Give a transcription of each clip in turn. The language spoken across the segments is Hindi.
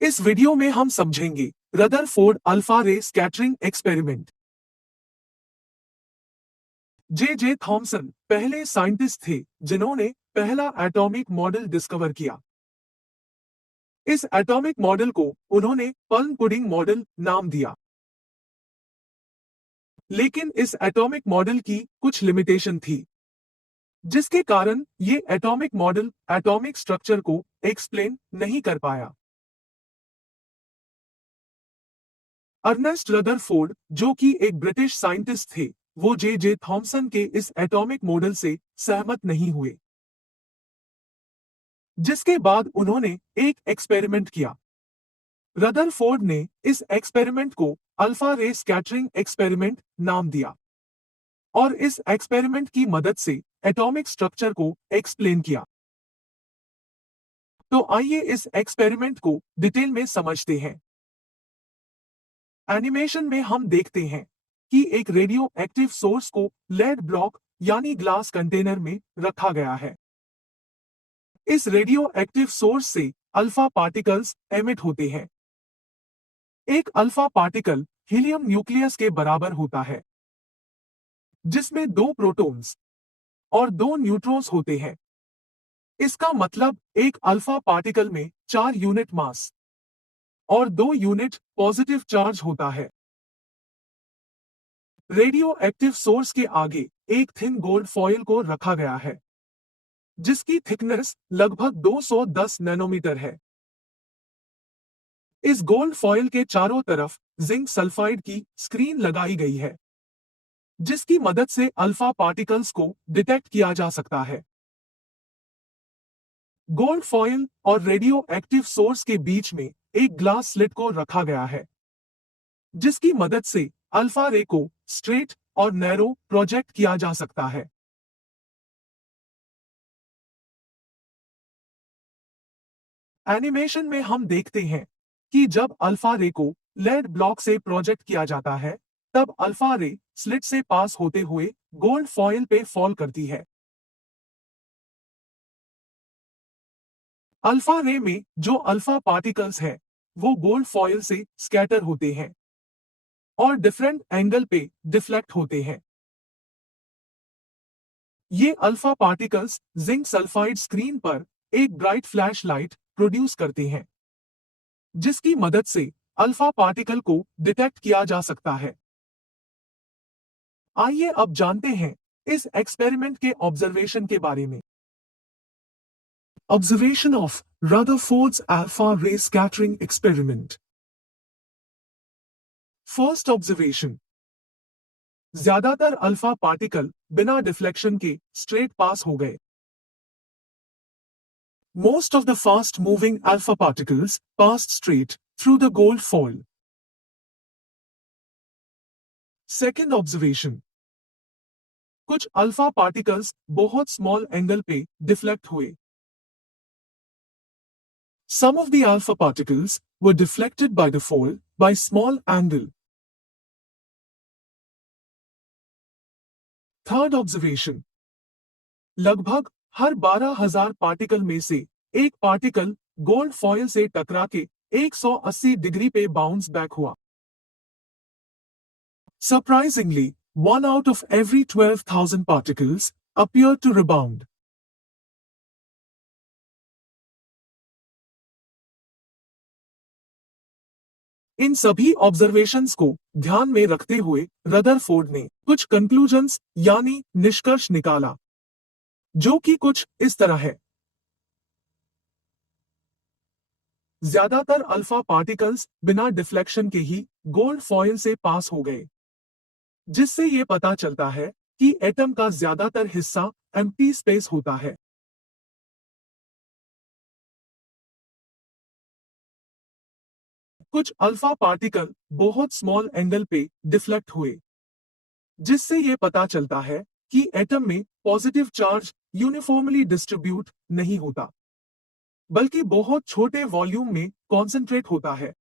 इस वीडियो में हम समझेंगे रदरफोर्ड अल्फा रे स्कैटरिंग एक्सपेरिमेंट। जे थॉमसन पहले साइंटिस्ट थे जिन्होंने पहला एटॉमिक मॉडल डिस्कवर किया। इस एटॉमिक मॉडल को उन्होंने पल्म पुडिंग मॉडल नाम दिया। लेकिन इस एटॉमिक मॉडल की कुछ लिमिटेशन थी, जिसके कारण ये एटॉमिक मॉडल एटॉमिक स्ट्रक्चर को एक्सप्लेन नहीं कर पाया। अर्नेस्ट रदरफोर्ड, जो कि एक ब्रिटिश साइंटिस्ट थे, वो जे थॉमसन के इस एटॉमिक मॉडल से सहमत नहीं हुए, जिसके बाद उन्होंने एक एक्सपेरिमेंट किया। रदरफोर्ड ने इस एक्सपेरिमेंट को अल्फा रे स्कैटरिंग एक्सपेरिमेंट नाम दिया और इस एक्सपेरिमेंट की मदद से एटॉमिक स्ट्रक्चर को एक्सप्लेन किया। तो आइए इस एक्सपेरिमेंट को डिटेल में समझते हैं। एनिमेशन में हम देखते हैं कि एक रेडियो एक्टिव सोर्स को लेड ब्लॉक यानी ग्लास कंटेनर में रखा गया है। इस रेडियो एक्टिव सोर्स से अल्फा पार्टिकल्स एमिट होते हैं। एक अल्फा पार्टिकल हीलियम न्यूक्लियस के बराबर होता है, जिसमें 2 प्रोटॉन्स और 2 न्यूट्रॉन्स होते हैं। इसका मतलब एक अल्फा पार्टिकल में 4 यूनिट मास और 2 यूनिट पॉजिटिव चार्ज होता है। रेडियो एक्टिव सोर्स के आगे एक थिन गोल्ड फॉयल को रखा गया है, जिसकी थिकनेस लगभग 210 नैनोमीटर है। इस गोल्ड फॉयल के चारों तरफ जिंक सल्फाइड की स्क्रीन लगाई गई है, जिसकी मदद से अल्फा पार्टिकल्स को डिटेक्ट किया जा सकता है। गोल्ड फॉयल और रेडियो एक्टिव सोर्स के बीच में एक ग्लास स्लिट को रखा गया है, जिसकी मदद से अल्फा रे को स्ट्रेट और नैरो प्रोजेक्ट किया जा सकता है। एनिमेशन में हम देखते हैं कि जब अल्फा रे को लेड ब्लॉक से प्रोजेक्ट किया जाता है, तब अल्फा रे स्लिट से पास होते हुए गोल्ड फॉयल पे फॉल करती है। अल्फा रे में जो अल्फा पार्टिकल्स हैं, वो गोल्ड फॉयल से स्कैटर होते हैं और डिफरेंट एंगल पे डिफ्लेक्ट होते हैं। ये alpha particles zinc sulphide screen पर एक ब्राइट फ्लैश लाइट प्रोड्यूस करते हैं, जिसकी मदद से अल्फा पार्टिकल को डिटेक्ट किया जा सकता है। आइए अब जानते हैं इस एक्सपेरिमेंट के ऑब्जर्वेशन के बारे में। ऑब्जर्वेशन ऑफ रदरफोर्ड्स अल्फा रे स्कैटरिंग एक्सपेरिमेंट। फर्स्ट ऑब्जर्वेशन, ज्यादातर अल्फा पार्टिकल बिना डिफ्लेक्शन के स्ट्रेट पास हो गए। Most of the fast-moving alpha particles passed straight through the gold foil. Second observation, कुछ अल्फा पार्टिकल्स बहुत स्मॉल एंगल पे डिफ्लेक्ट हुए। Some of the alpha particles were deflected by the foil by small angle. Third observation, लगभग हर 12,000 पार्टिकल में से एक पार्टिकल गोल्ड फॉयल से टकरा के 180 डिग्री पे बाउंस बैक हुआ। Surprisingly, 1 out of every 12,000 particles appeared to rebound. इन सभी ऑब्जर्वेशंस को ध्यान में रखते हुए रदरफोर्ड ने कुछ कंक्लूजन्स यानी निष्कर्ष निकाला, जो कि कुछ इस तरह है। ज्यादातर अल्फा पार्टिकल्स बिना डिफ्लेक्शन के ही गोल्ड फॉयल से पास हो गए, जिससे ये पता चलता है कि एटम का ज्यादातर हिस्सा एम्प्टी स्पेस होता है। कुछ अल्फा पार्टिकल बहुत स्मॉल एंगल पे डिफ्लेक्ट हुए, जिससे ये पता चलता है कि एटम में पॉजिटिव चार्ज यूनिफॉर्मली डिस्ट्रीब्यूट नहीं होता, बल्कि बहुत छोटे वॉल्यूम में कॉन्सेंट्रेट होता है।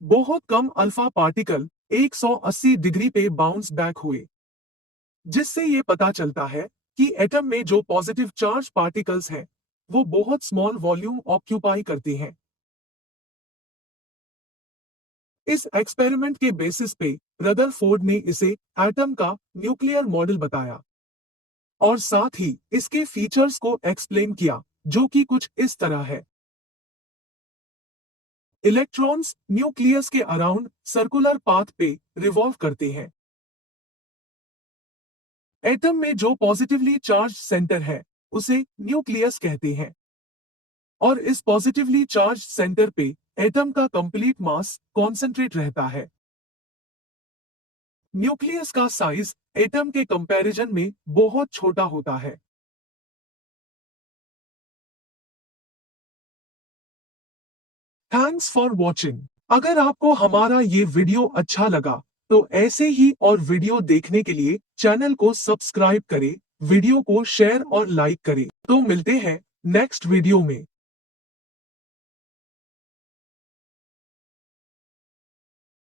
बहुत कम अल्फा पार्टिकल 180 डिग्री पे बाउंस बैक हुए, जिससे ये पता चलता है कि एटम में जो पॉजिटिव चार्ज पार्टिकल्स हैं, वो बहुत स्मॉल वॉल्यूम ऑक्यूपाई करते हैं। इस एक्सपेरिमेंट के बेसिस पे रदरफोर्ड ने इसे एटम का न्यूक्लियर मॉडल बताया और साथ ही इसके फीचर्स को एक्सप्लेन किया, जो कि कुछ इस तरह है। इलेक्ट्रॉन्स न्यूक्लियस के अराउंड सर्कुलर पाथ पे रिवॉल्व करते हैं। एटम में जो पॉजिटिवली चार्ज सेंटर है उसे न्यूक्लियस कहते हैं और इस पॉजिटिवली चार्ज सेंटर पे एटम का कंप्लीट मास कॉन्सेंट्रेट रहता है। न्यूक्लियस का साइज एटम के कंपैरिजन में बहुत छोटा होता है। Thanks for watching. अगर आपको हमारा ये वीडियो अच्छा लगा तो ऐसे ही और वीडियो देखने के लिए चैनल को सब्सक्राइब करें, वीडियो को शेयर और लाइक करें। तो मिलते हैं नेक्स्ट वीडियो में।